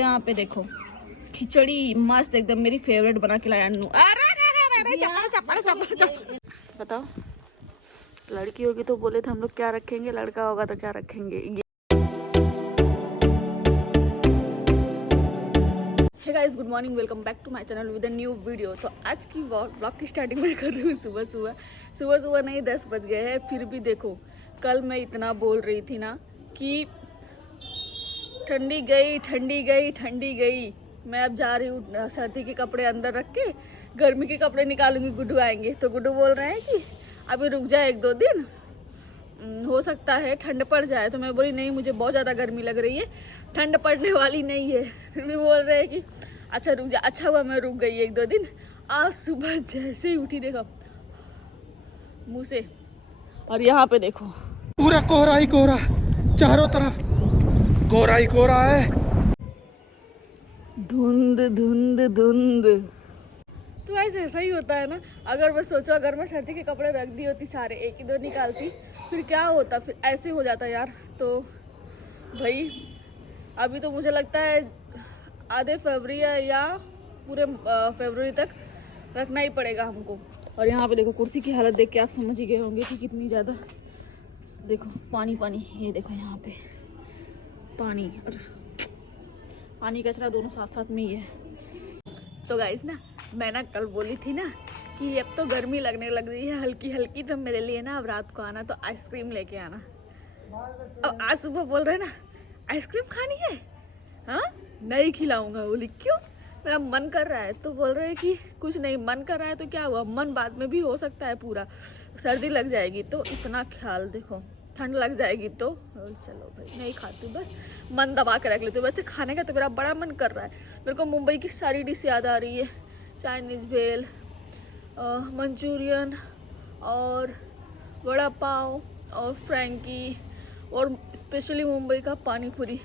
यहाँ पे देखो खिचड़ी मस्त एकदम मेरी फेवरेट बना के लाया अन्नू। अरे बताओ, लड़की होगी तो बोले थे हम लोग क्या रखेंगे, लड़का होगा तो क्या रखेंगे। Hey guys, good morning, welcome back to my channel with a new video. तो आज की ब्लॉग की स्टार्टिंग मैं कर रही हूँ सुबह नहीं 10 बज गए हैं। फिर भी देखो, कल मैं इतना बोल रही थी ना कि ठंडी गई। मैं अब जा रही हूँ सर्दी के कपड़े अंदर रख के गर्मी के कपड़े निकालूंगी, गुड्डू आएंगे। तो गुड्डू बोल रहे हैं कि अभी रुक जाए 1-2 दिन, हो सकता है ठंड पड़ जाए। तो मैं बोली नहीं, मुझे बहुत ज़्यादा गर्मी लग रही है, ठंड पड़ने वाली नहीं है। फिर भी बोल रहे हैं कि अच्छा रुक जा। अच्छा हुआ मैं रुक गई 1-2 दिन। आज सुबह जैसे ही उठी देखो मुँह से, और यहाँ पे देखो पूरा कोहरा ही कोहरा, चारों तरफ कोहरा ही कोहरा है, धुंध। तो ऐसा ही होता है ना। अगर मैं सोचो, अगर मैं सर्दी के कपड़े रख दी होती सारे, 1 ही 2 निकालती, फिर क्या होता, फिर ऐसे हो जाता यार। तो भाई अभी तो मुझे लगता है आधे फरवरी या पूरे फरवरी तक रखना ही पड़ेगा हमको। और यहाँ पे देखो कुर्सी की हालत देख के आप समझ ही गए होंगे कि कितनी ज़्यादा। देखो पानी, ये देखो यहाँ पे पानी और पानी कचरा दोनों साथ में ही है। तो गाइस ना, मैं ना कल बोली थी ना कि अब तो गर्मी लगने लग रही है हल्की, तो मेरे लिए ना अब रात को आना तो आइसक्रीम लेके आना। अब आज सुबह बोल रहे हैं ना आइसक्रीम खानी है, हाँ नहीं खिलाऊंगा। बोली क्यों, मेरा मन कर रहा है। तो बोल रहे हैं कि कुछ नहीं, मन कर रहा है तो क्या हुआ, मन बाद में भी हो सकता है, पूरा सर्दी लग जाएगी तो इतना ख्याल, देखो ठंड लग जाएगी तो चलो भाई नहीं खाती, बस मन दबा के रख लेती हूँ। वैसे खाने का तो मेरा बड़ा मन कर रहा है। मेरे को मुंबई की सारी डिश याद आ रही है, चाइनीज़ भेल, मंचूरियन और वड़ा पाव और फ्रैंकी, और स्पेशली मुंबई का पानी पूरी।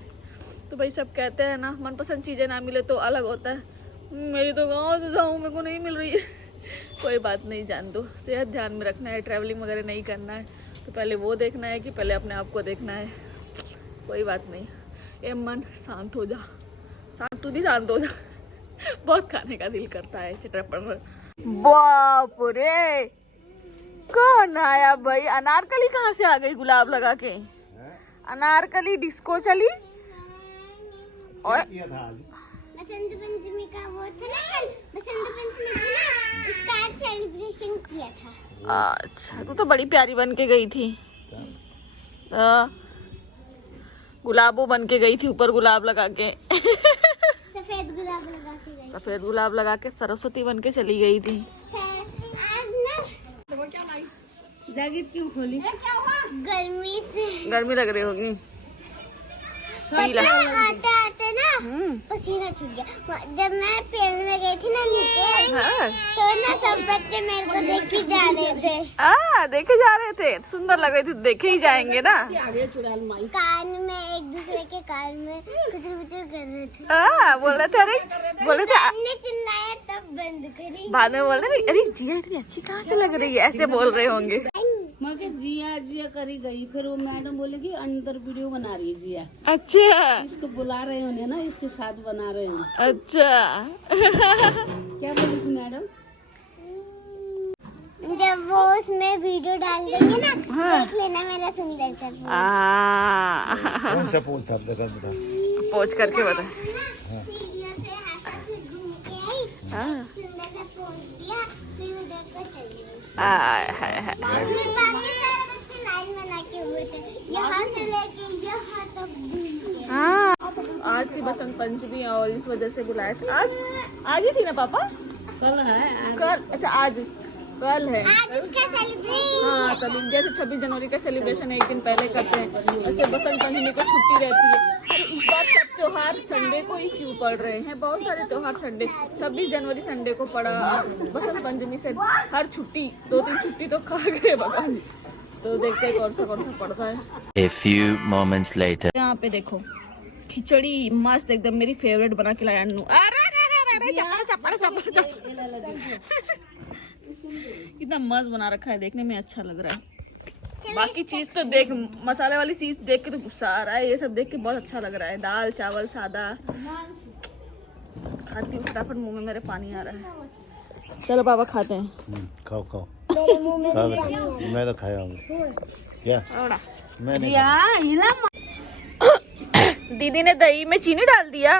तो भाई सब कहते हैं ना, मनपसंद चीज़ें ना मिले तो अलग होता है। मेरी तो गाँव से जाऊँ, मेरे को नहीं मिल रही है। कोई बात नहीं, जान दो, सेहत ध्यान में रखना है, ट्रैवलिंग वगैरह नहीं करना है, तो पहले वो देखना है कि पहले अपने आप को देखना है। कोई बात नहीं, ए मन शांत हो जा, तू भी शांत हो जा। बहुत खाने का दिल करता है चटपट। बाप रे, कौन आया भाई? अनारकली कहाँ से आ गई गुलाब लगा के? अनारकली डिस्को चली। और बसंत पंचमी का वो था ना, कल बसंत पंचमी था ना, उसका आज सेलिब्रेशन किया था। अच्छा, तू तो बड़ी प्यारी बन के गई थी, गुलाबो बन के गई थी, ऊपर गुलाब लगा के। सफेद गुलाब लगा के गई। सफेद गुलाब लगा के सरस्वती बन के चली गई थी। आज ना जैकेट क्यों खोली? गर्मी से, गर्मी लग रही होगी। आते आते ना पसीना छूट गया। जब मैं पेड़ में गई थी ना नीचे, हाँ। तो ना सब बच्चे मेरे को देखे जा रहे थे। देखे जा रहे थे, सुंदर लग रहे थे, देखे ही जाएंगे ना। कान में, एक दूसरे के कान में कुचर कर रहे थे। बोल रहे थे, अरे बोल रहे थे, हमने चिल्लाया तब बंद करी। बाद में बोल रहे अरे जिया इतनी अच्छी कहाँ से लग रही है, ऐसे बोल रहे होंगे। मगर जिया करी गई, फिर वो मैडम बोले कि अंदर वीडियो बना रही है जिया। अच्छा, इसको बुला रहे होंगे ना, इसके साथ बना रहे हो। अच्छा। क्या बोली थी मैडम? जब वो उसमें वीडियो डाल देंगे ना, देख लेना मेरा सुंदर सा पोज। कौन सा पोज था? पोज करके बता। सीढ़ियों से ऐसे घूम के आई, सुंदर सा पोज दिया, फिर उधर को चली गई। फिर बाकी सारे बच्चे लाइन बना के हुए थे, यहाँ से लेके यहाँ तक घूम के। आज थी बसंत पंचमी और इस वजह से बुलाया था। आज ही थी ना पापा? कल है। कल? अच्छा, आज कल है। आज इसका सेलिब्रेशन। हाँ, तभी जैसे 26 जनवरी का सेलिब्रेशन एक दिन पहले करते हैं, वैसे बसंत पंचमी को छुट्टी रहती है। तो इस बार सब त्योहार संडे को ही क्यों पड़ रहे हैं? बहुत सारे त्योहार संडे, 26 जनवरी संडे को पड़ा, बसंत पंचमी से हर छुट्टी 2-3 छुट्टी तो खा गए भगवान जी। तो देखते हैं कौन सा पड़ता है। A few moments later. यहाँ पे देखो खिचड़ी मस्त एकदम मेरी फेवरेट बना के लाया अन्नू। अरे चप्पड़ कितना मस्त बना रखा है, देखने में अच्छा लग रहा है। बाकी चीज तो देख, मसाले वाली चीज देख के तो गुस्सा आ रहा है, ये सब देख के बहुत अच्छा लग रहा है। दाल चावल सादा, खाती हूँ फटाफट, मुंह में मेरे पानी आ रहा है। चलो पापा खाते हैं। खाओ खाओ। मेरे मुंह में भी पानी आ रहा है। मैं तो खाया हूँ क्या? और मैंने दीदी ने दही में चीनी डाल दिया,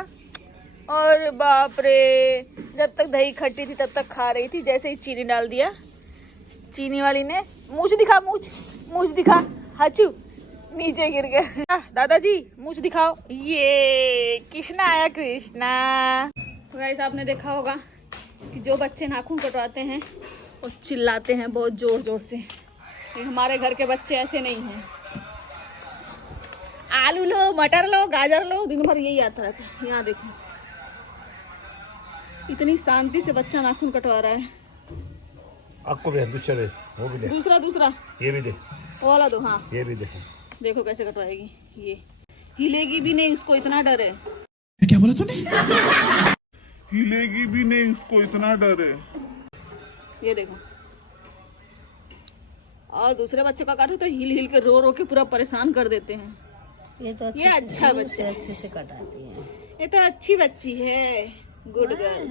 और बाप रे, जब तक दही खट्टी थी तब तक खा रही थी, जैसे ही चीनी डाल दिया चीनी वाली ने मूंछ दिखा, मूंछ दिखा, हाचू नीचे गिर गया। दादाजी मूंछ दिखाओ, ये कृष्णा आया, कृष्णा। तो गाइस आपने देखा होगा कि जो बच्चे नाखून कटवाते हैं वो चिल्लाते हैं बहुत जोर जोर से। हमारे घर के बच्चे ऐसे नहीं हैं। आलू लो, मटर लो, गाजर लो, दिन भर यही आता रहता है। यहाँ देखो इतनी शांति से बच्चा नाखून कटवा रहा है। आपको भी दूसरे वो भी दे, दूसरा ये भी दे, वो वाला दो। हाँ ये भी दे। देखो कैसे कटवाएगी, ये हिलेगी भी नहीं, उसको इतना डर है। क्या बोला तूने? हिलेगी भी नहीं, उसको इतना डर है। ये देखो, और दूसरे बच्चे का काटो तो हिल हिल के रो रो के पूरा परेशान कर देते हैं। ये तो ये अच्छा बच्चा, अच्छे से कटाती है। ये तो अच्छी बच्ची है, गुड गर्ल।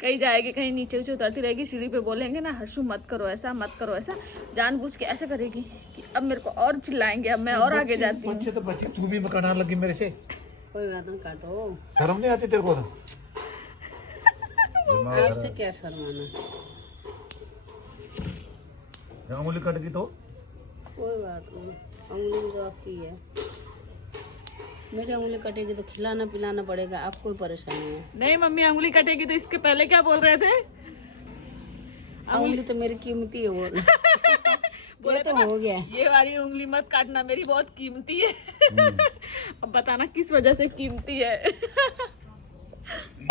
कहीं जाएगी, कहीं नीचे ऊंचे उतरती रहेगी, सीढ़ी पे बोलेंगे ना हर्षू मत करो ऐसा, मत करो ऐसा, जानबूझ के ऐसा करेगी कि अब मेरे को और चिल्लाएंगे, अब मैं और आगे जाती हूँ। बच्चे तो बच्ची, तू भी मकाना लगी मेरे से। कोई बात नहीं, काटो। शर्म नहीं आती तेरे को? आपसे क्या शर्माना। उंगली कट गई तो कोई बात नहीं, उंगली तो आपकी है। मेरी उंगली कटेगी तो खिलाना पिलाना पड़ेगा, आपको कोई परेशानी है? नहीं मम्मी, उंगली कटेगी तो इसके पहले क्या बोल रहे थे? उंगली तो मेरी कीमती है, वो बोले तो हो गया। ये वाली उंगली मत काटना, मेरी बहुत कीमती है। अब बताना किस वजह से कीमती है।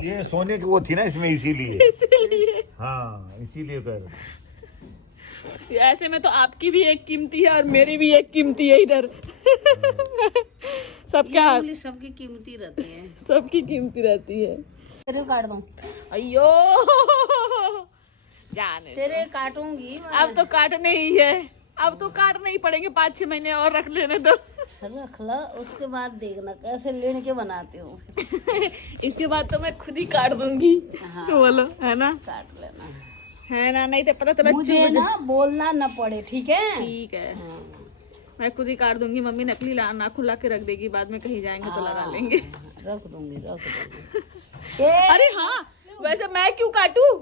ये सोने की वो थी ना इसमें, इसीलिए। इसीलिए हाँ इसीलिए कह रहे। ऐसे में तो आपकी भी एक कीमती है और मेरी भी एक कीमती है इधर। सबका उंगली सबकी कीमती रहती है। सबकी कीमती रहती है। तेरे काट दूं? अयो जाने तेरे काटूंगी मैं। अब तो काटने ही है, अब तो काटने ही पड़ेंगे, 5-6 महीने और रख लेने दो। रख ला, उसके बाद देखना कैसे लेने के बनाती हूँ। इसके बाद तो मैं खुद ही काट दूंगी। हाँ। बोलो, है ना? काट लेना है ना, नहीं तो पता चला मुझे ना बोलना न पड़े, ठीक है? ठीक है, हाँ। मैं खुद ही काट दूंगी। मम्मी नकली नाखून ला के रख देगी, बाद में कहीं जाएंगे तो लगा लेंगे। रख दूंगी अरे हाँ, वैसे मैं क्यों काटूं?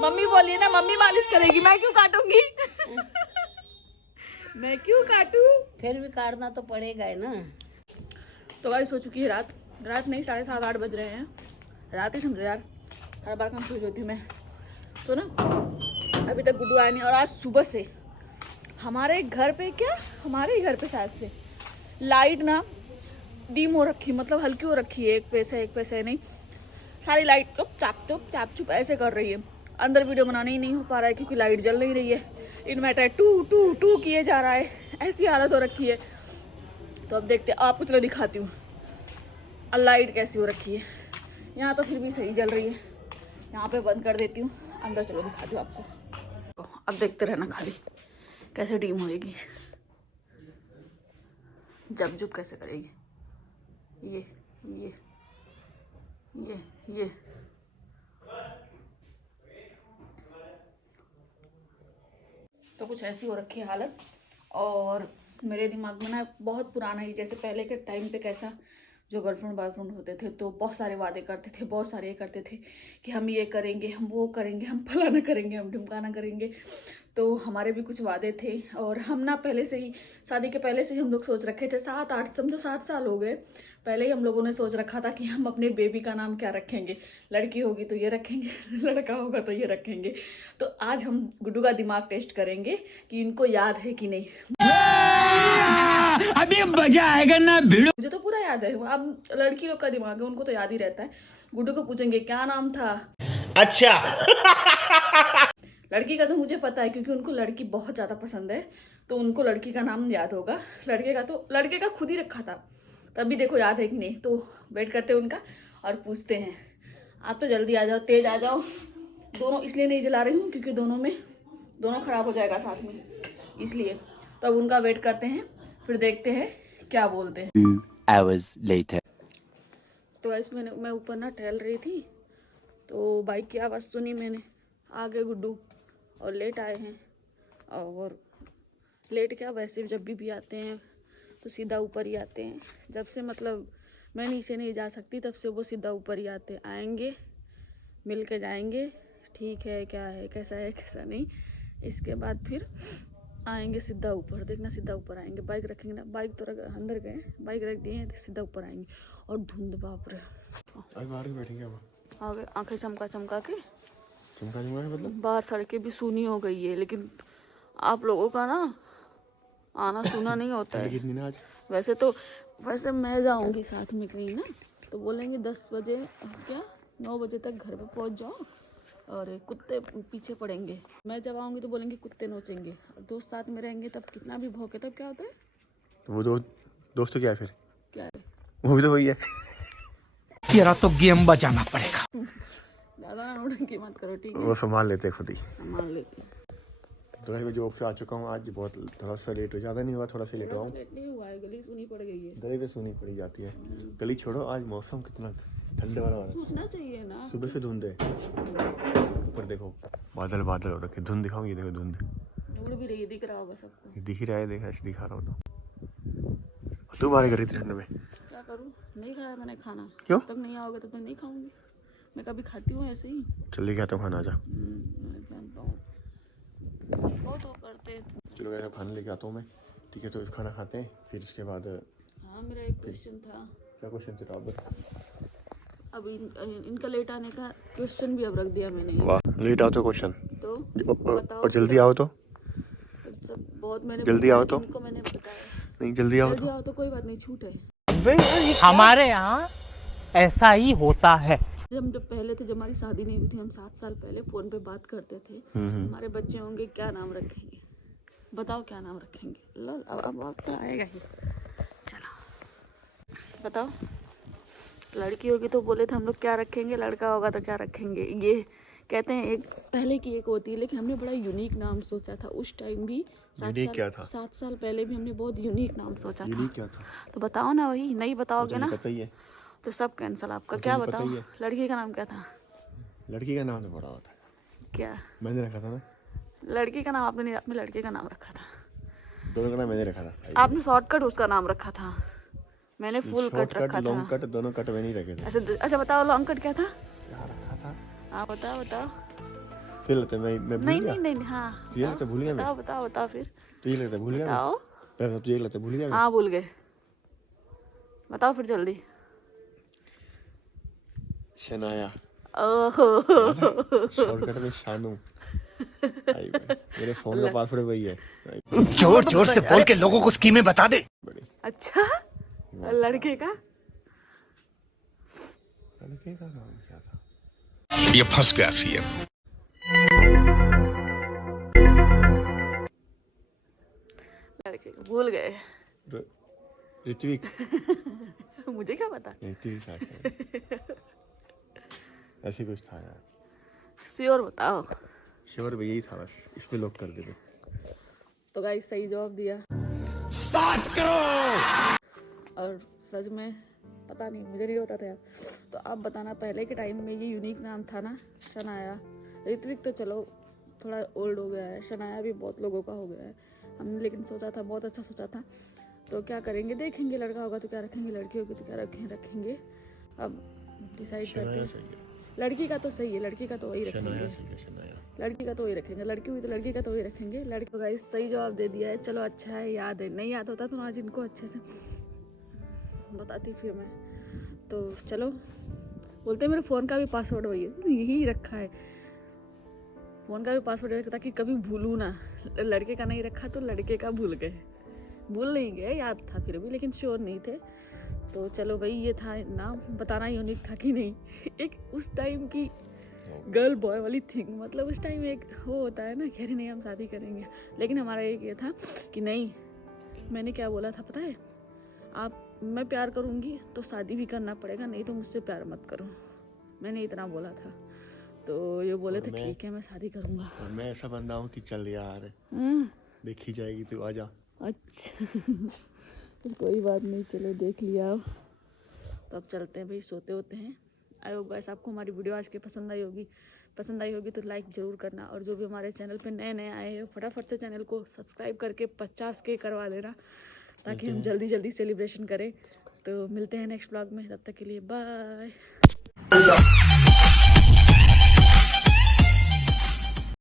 मम्मी बोलिए ना, मम्मी मालिश करेगी, मैं क्यों काटूंगी? मैं क्यों काटूं? फिर भी काटना तो पड़ेगा ही ना। तो गाइस हो चुकी है रात नहीं, 7:30-8 बज रहे हैं। रात ही समझो यार, हर बार काम सो जाती हूँ मैं तो ना। अभी तक गुड्डू आया नहीं, और आज सुबह से हमारे घर पे, क्या हमारे ही घर पे शायद से लाइट ना डिम हो रखी, मतलब हल्की हो रखी है, एक वैसे नहीं, सारी लाइट चुप चाप ऐसे कर रही है। अंदर वीडियो बनाने ही नहीं हो पा रहा है क्योंकि लाइट जल नहीं रही है। इन्वर्टर टू किए जा रहा है, ऐसी हालत हो रखी है। तो अब देखते, आपको चलो दिखाती हूँ लाइट कैसी हो रखी है। यहाँ तो फिर भी सही जल रही है, यहाँ पे बंद कर देती हूँ, अंदर चलो दिखाती हूँ आपको। अब देखते रहना खाली कैसे डीम होएगी, जब कैसे करेगी। ये तो कुछ ऐसी हो रखी है हालत। और मेरे दिमाग में ना बहुत पुराना ही, जैसे पहले के टाइम पे कैसा जो गर्लफ्रेंड बॉयफ्रेंड होते थे तो बहुत सारे वादे करते थे, बहुत सारे ये करते थे कि हम ये करेंगे, हम वो करेंगे, हम फलाना करेंगे, हम ढिमकाना करेंगे। तो हमारे भी कुछ वादे थे, और हम ना पहले से ही, शादी के पहले से ही हम लोग सोच रखे थे, 7 साल हो गए पहले ही हम लोगों ने सोच रखा था कि हम अपने बेबी का नाम क्या रखेंगे। लड़की होगी तो ये रखेंगे, लड़का होगा तो ये रखेंगे। तो आज हम गुड्डू का दिमाग टेस्ट करेंगे कि इनको याद है कि नहीं। अभी मजा आएगा ना भिड़ो। मुझे तो पूरा याद है, अब लड़की लोग का दिमाग है, उनको तो याद ही रहता है। गुड्डू को पूछेंगे क्या नाम था। अच्छा लड़की का तो मुझे पता है क्योंकि उनको लड़की बहुत ज़्यादा पसंद है, तो उनको लड़की का नाम याद होगा। लड़के का खुद ही रखा था, तभी देखो याद है कि नहीं। तो वेट करते हैं उनका और पूछते हैं। आप तो जल्दी आ जाओ, तेज आ जाओ। दोनों इसलिए नहीं जला रही हूँ क्योंकि दोनों खराब हो जाएगा साथ में, इसलिए। तो अब उनका वेट करते हैं, फिर देखते हैं क्या बोलते हैं। hours later. तो ऐसे मैं ऊपर ना टहल रही थी तो बाइक की आवाज़ सुनी मैंने, आ गए गुड्डू और लेट आए हैं। और लेट क्या, वैसे जब भी आते हैं तो सीधा ऊपर ही आते हैं। जब से मतलब मैं नीचे नहीं जा सकती तब से वो सीधा ऊपर ही आएंगे, मिल के जाएंगे, ठीक है क्या है कैसा नहीं। इसके बाद फिर आएंगे सीधा ऊपर, देखना सीधा ऊपर आएंगे। बाइक रखेंगे ना, बाइक तो अंदर गए, बाइक रख दिए हैं, सीधा ऊपर आएंगे। और धुंध बाप रे, आज बाहर ही बैठेंगे अब। आगे आंखें चमका के चमका मतलब बाहर सड़कें भी सूनी हो गई है, लेकिन आप लोगों का ना आना सूना नहीं होता है। कितनी ना आज? वैसे मैं जाऊंगी साथ में कहीं ना, तो बोलेंगे 10 बजे क्या 9 बजे तक घर पे पहुंच जाओ, और कुत्ते पीछे पड़ेंगे। मैं जब आऊंगी तो बोलेंगे कुत्ते नोचेंगे, और दोस्त साथ में रहेंगे तब कितना भी भौंके तब क्या होता है। तो वो दोस्त क्या है फिर? क्या है, वो भी तो वही है। तेरा तो गेम बजाना पड़ेगा। ज़्यादा ना नौटंकी मत करो, ठीक है। वो संभाल लेते खुद ही। मान लेते हैं। तो भाई मैं जॉब से आ चुका हूँ आज, बहुत थोड़ा सा लेट हो, ज़्यादा नहीं हुआ, थोड़ा सा लेट हुआ हूँ। लेट नहीं हुआ है, गली सुनी पड़ गई है। गली तो सुनी पड़ी जाती है। गली छोड़ो, आज मौसम कितना ठंडे वाला है। सोचना चाहिए ना, सुबह से धुंध है। ऊपर देखो बादल हो रखे, धुंध दिखाऊंगी, ये देखो धुंध उड़ भी रही, दिख रहा होगा सबको। दिख ही रहा है, देखा ऐसे दिखा रहा हूँ। तो तू बाहर कर रही थी ठंड में? क्या करूँ, नहीं खाया मैंने खाना। क्यों? तब तक नहीं आओगे तब तक नहीं खाऊंगी। मैं कभी खाती हूँ ऐसे ही। चलिए क्या तो खाना, आ जा। वो तो करते। चलो यार खाना लेके आता हूँ मैं, ठीक है। तो खाना खाते हैं, फिर इसके बाद। हाँ मेरा एक क्वेश्चन था। क्या क्वेश्चन था? अब इनका लेट आने का क्वेश्चन भी अब रख दिया मैंने। वाह, लेट आओ तो क्वेश्चन, तो बताओ। और जल्दी आओ तो बहुत मैंने जल्दी आओ तो इनको मैंने बताया। नहीं, जल्दी आओ तो कोई बात नहीं, छूट है। हमारे यहाँ ऐसा ही होता है। जब पहले थे, जब हमारी शादी नहीं हुई थी, हम 7 साल पहले फोन पे बात करते थे। हमारे बच्चे होंगे, क्या नाम रखेंगे बताओ, क्या नाम रखेंगे? लो अब वक्त तो आएगा ही। चलो बताओ। लड़की होगी तो बोले थे हम लोग क्या रखेंगे, लड़का होगा तो क्या रखेंगे। ये कहते हैं एक पहले की एक होती है, लेकिन हमने बड़ा यूनिक नाम सोचा था उस टाइम भी। 7 साल पहले भी हमने बहुत यूनिक नाम सोचा था। क्या था? तो बताओ ना, वही नहीं बताओगे ना पता ही है तो सब कैंसिल। आपका क्या बताओ, लड़की का नाम क्या था? लड़की का नाम तो बड़ा होता है। क्या मैंने रखा था ना? लड़की का नाम आपने नहीं, अपने लड़के का नाम रखा था। दोनों का नाम मैंने रखा था। आपने शॉर्टकट उसका नाम रखा था, मैंने फुल कट रखा था। लॉन्ग कट, दोनों कट मैंने ही रखे थे। ऐसे अच्छा बताओ, लॉन्ग कट क्या था? क्या रखा था? हाँ बताओ। फिर लगता है मैं भूल गया। नहीं हाँ ये लगता भूल गया मैं। बताओ फिर। तो ये लगता भूल गया मैं। बताओ। पहले तो ये लगता भूल गया मैं। हाँ भूल गए, बताओ फिर जल्दी। शनाया। ओहो शॉर्टकट में शानू। मेरे फोन का पासवर्ड वही है। जोर जोर से बोल के लोगों को स्कीमें बता दे। अच्छा, लड़के का नाम क्या था? ये फंस गया सीएम। लड़के का भूल गए। ऋत्विक। मुझे क्या पता। ऋत्विक ऐसे कुछ था यार। श्योर बताओ। श्योर यही था, बस इस पे लॉक कर दे। तो गाइस सही जवाब दिया। 7 करोड़। और सच में पता नहीं, मुझे नहीं होता था यार। तो आप बताना, पहले के टाइम में ये यूनिक नाम था ना शनाया। ऋत्विक तो चलो थोड़ा ओल्ड हो गया है, शनाया भी बहुत लोगों का हो गया है। हमने लेकिन सोचा था, बहुत अच्छा सोचा था। तो क्या करेंगे, देखेंगे, लड़का होगा तो क्या रखेंगे, लड़की होगी तो क्या रखेंगे। अब डिसाइड करते हैं। लड़की का तो सही है, लड़की का तो वही रखेंगे, लड़की का तो वही रखेंगे। लड़की हुई तो लड़की का तो वही रखेंगे। लड़की का सही जवाब दे दिया है। चलो अच्छा है, याद है। नहीं याद होता तो आज इनको अच्छे से बताती फिर मैं। तो चलो, बोलते मेरे फ़ोन का भी पासवर्ड वही है, यही रखा है। फ़ोन का भी पासवर्ड रखा ताकि कभी भूलूँ ना। लड़के का नहीं रखा तो लड़के का भूल नहीं गए, याद था फिर भी, लेकिन श्योर नहीं थे। तो चलो भाई, ये था नाम। बताना यूनिक था कि नहीं। एक उस टाइम की गर्ल बॉय वाली थिंग, मतलब उस टाइम एक वो होता है ना, कह रहे नहीं हम शादी करेंगे, लेकिन हमारा एक ये था कि नहीं। मैंने क्या बोला था पता है? मैं प्यार करूँगी तो शादी भी करना पड़ेगा, नहीं तो मुझसे प्यार मत करो। मैंने इतना बोला था। तो ये बोले थे ठीक है मैं शादी करूँगा। और मैं ऐसा बंदा हूँ कि चल यार, देखी जाएगी, तू आजा। अच्छा फिर कोई बात नहीं, चलो देख लिया अब। तो अब चलते हैं भाई, सोते होते हैं। आई होप गाइस आपको हमारी वीडियो आज की पसंद आई होगी तो लाइक ज़रूर करना। और जो भी हमारे चैनल पे नए नए आए हैं फटाफट से चैनल को सब्सक्राइब करके 50K करवा देना, ताकि हम जल्दी जल्दी सेलिब्रेशन करें। तो मिलते हैं नेक्स्ट व्लॉग में, तब तक के लिए बाय।